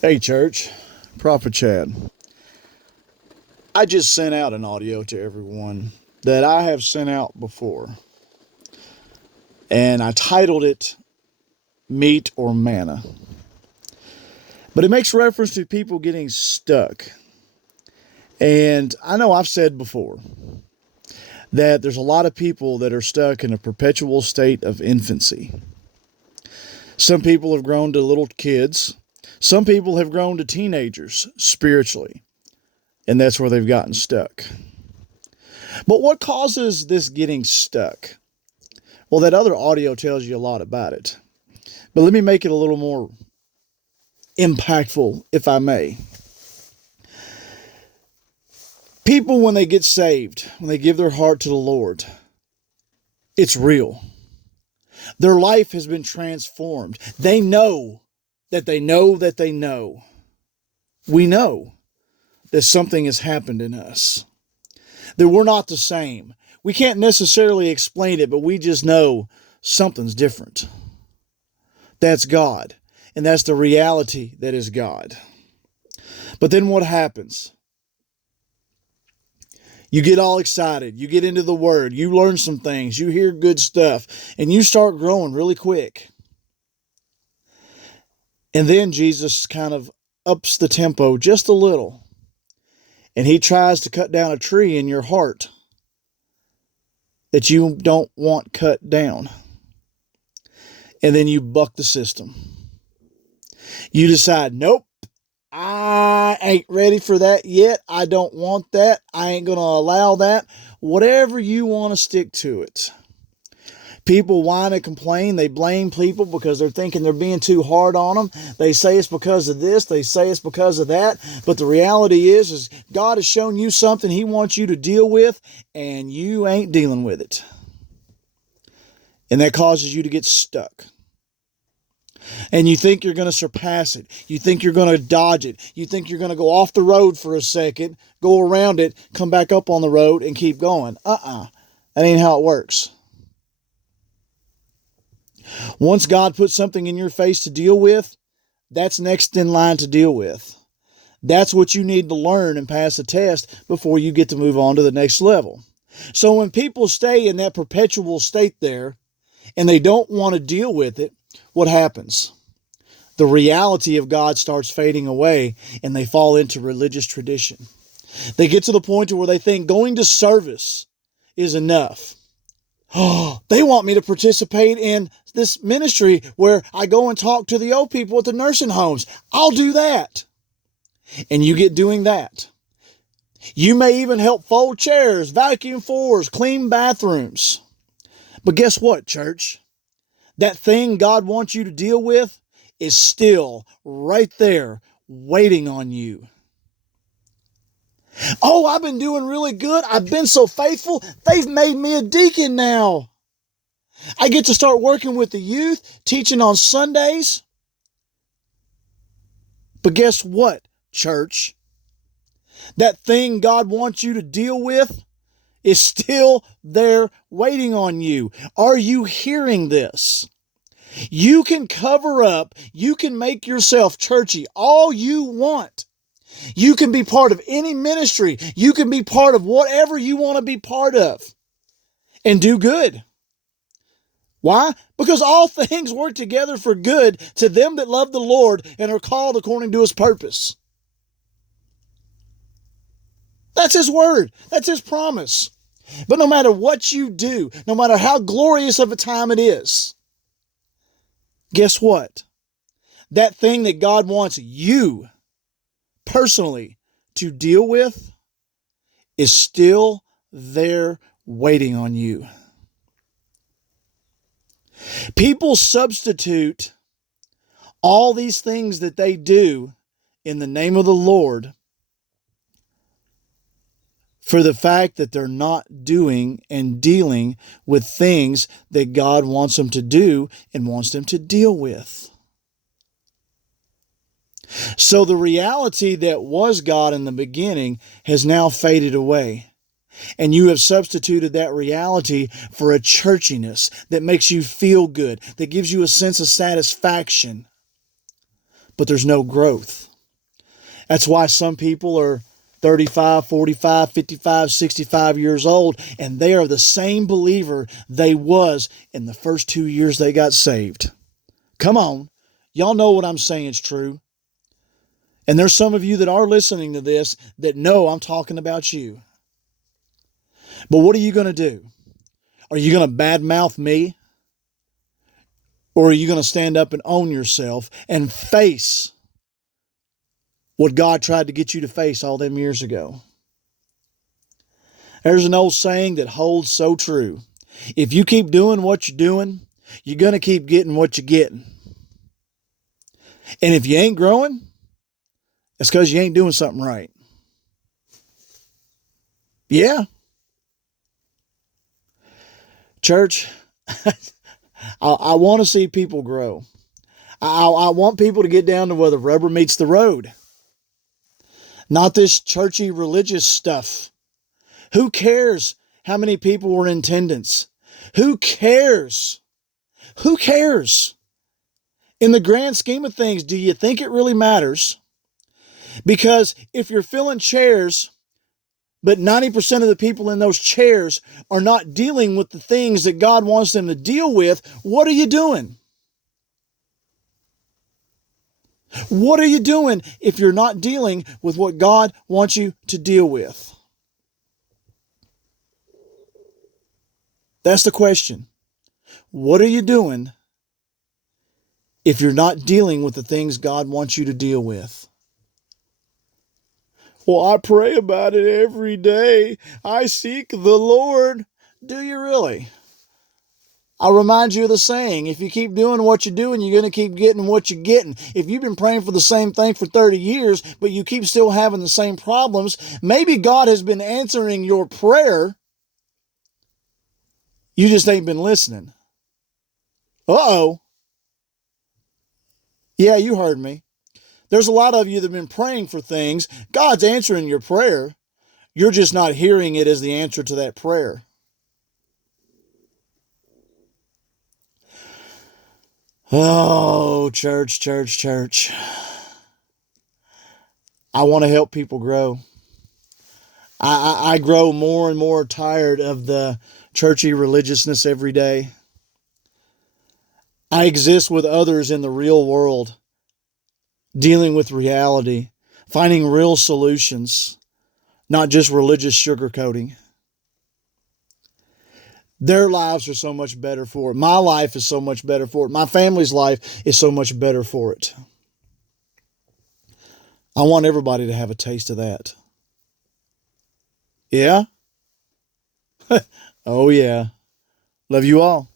Hey, church. Prophet Chad. I just sent out an audio to everyone that I have sent out before, and I titled it Meat or Manna. But it makes reference to people getting stuck. And I know I've said before that there's a lot of people that are stuck in a perpetual state of infancy. Some people have grown to little kids, some people have grown to teenagers spiritually, and that's where they've gotten stuck. But what causes this getting stuck? Well, that other audio tells you a lot about it. But let me make it a little more impactful, if I may. People, when they get saved, when they give their heart to the Lord, it's real. Their life has been transformed. They know that they know that they know. We know that something has happened in us, that we're not the same. We can't necessarily explain it, but we just know something's different. That's God, and that's the reality that is God. But then what happens? You get all excited. You get into the Word. You learn some things. You hear good stuff. And you start growing really quick. And then Jesus kind of ups the tempo just a little. And he tries to cut down a tree in your heart that you don't want cut down. And then you buck the system. You decide, nope, I ain't ready for that yet. I don't want that. I ain't going to allow that. Whatever you want to, stick to it. People whine and complain. They blame people because they're thinking they're being too hard on them. They say it's because of this. They say it's because of that. But the reality is God has shown you something he wants you to deal with, and you ain't dealing with it. And that causes you to get stuck. And you think you're going to surpass it. You think you're going to dodge it. You think you're going to go off the road for a second, go around it, come back up on the road, and keep going. That ain't how it works. Once God puts something in your face to deal with, that's next in line to deal with. That's what you need to learn and pass the test before you get to move on to the next level. So when people stay in that perpetual state there and they don't want to deal with it, what happens? The reality of God starts fading away and they fall into religious tradition. They get to the point where they think going to service is enough. Oh, they want me to participate in this ministry where I go and talk to the old people at the nursing homes. I'll do that. And you get doing that. You may even help fold chairs, vacuum floors, clean bathrooms. But guess what, church? That thing God wants you to deal with is still right there waiting on you. Oh, I've been doing really good. I've been so faithful. They've made me a deacon now. I get to start working with the youth, teaching on Sundays. But guess what, church? That thing God wants you to deal with is still there waiting on you. Are you hearing this? You can cover up, you can make yourself churchy all you want. You can be part of any ministry. You can be part of whatever you want to be part of and do good. Why? Because all things work together for good to them that love the Lord and are called according to his purpose. That's his word. That's his promise. But no matter what you do, no matter how glorious of a time it is, guess what? That thing that God wants you personally to deal with is still there waiting on you. People substitute all these things that they do in the name of the Lord for the fact that they're not doing and dealing with things that God wants them to do and wants them to deal with. So the reality that was God in the beginning has now faded away. And you have substituted that reality for a churchiness that makes you feel good, that gives you a sense of satisfaction. But there's no growth. That's why some people are 35, 45, 55, 65 years old, and they are the same believer they was in the first 2 years they got saved. Come on. Y'all know what I'm saying is true. And there's some of you that are listening to this that know I'm talking about you. But what are you going to do? Are you going to badmouth me? Or are you going to stand up and own yourself and face what God tried to get you to face all them years ago? There's an old saying that holds so true. If you keep doing what you're doing, you're going to keep getting what you're getting. And if you ain't growing, it's because you ain't doing something right. Yeah. Church, I want to see people grow. I want people to get down to where the rubber meets the road. Not this churchy religious stuff. Who cares how many people were in attendance? Who cares? Who cares? In the grand scheme of things, do you think it really matters? Because if you're filling chairs, but 90% of the people in those chairs are not dealing with the things that God wants them to deal with, what are you doing? What are you doing if you're not dealing with what God wants you to deal with? That's the question. What are you doing if you're not dealing with the things God wants you to deal with? Well, I pray about it every day. I seek the Lord. Do you really? I'll remind you of the saying, if you keep doing what you're doing, you're going to keep getting what you're getting. If you've been praying for the same thing for 30 years, but you keep still having the same problems, maybe God has been answering your prayer. You just ain't been listening. Uh-oh. Yeah, you heard me. There's a lot of you that have been praying for things. God's answering your prayer. You're just not hearing it as the answer to that prayer. Oh, church. I want to help people grow. I grow more and more tired of the churchy religiousness every day. I exist with others in the real world, dealing with reality, finding real solutions, not just religious sugarcoating. Their lives are so much better for it. My life is so much better for it. My family's life is so much better for it. I want everybody to have a taste of that. Yeah? Oh, yeah. Love you all.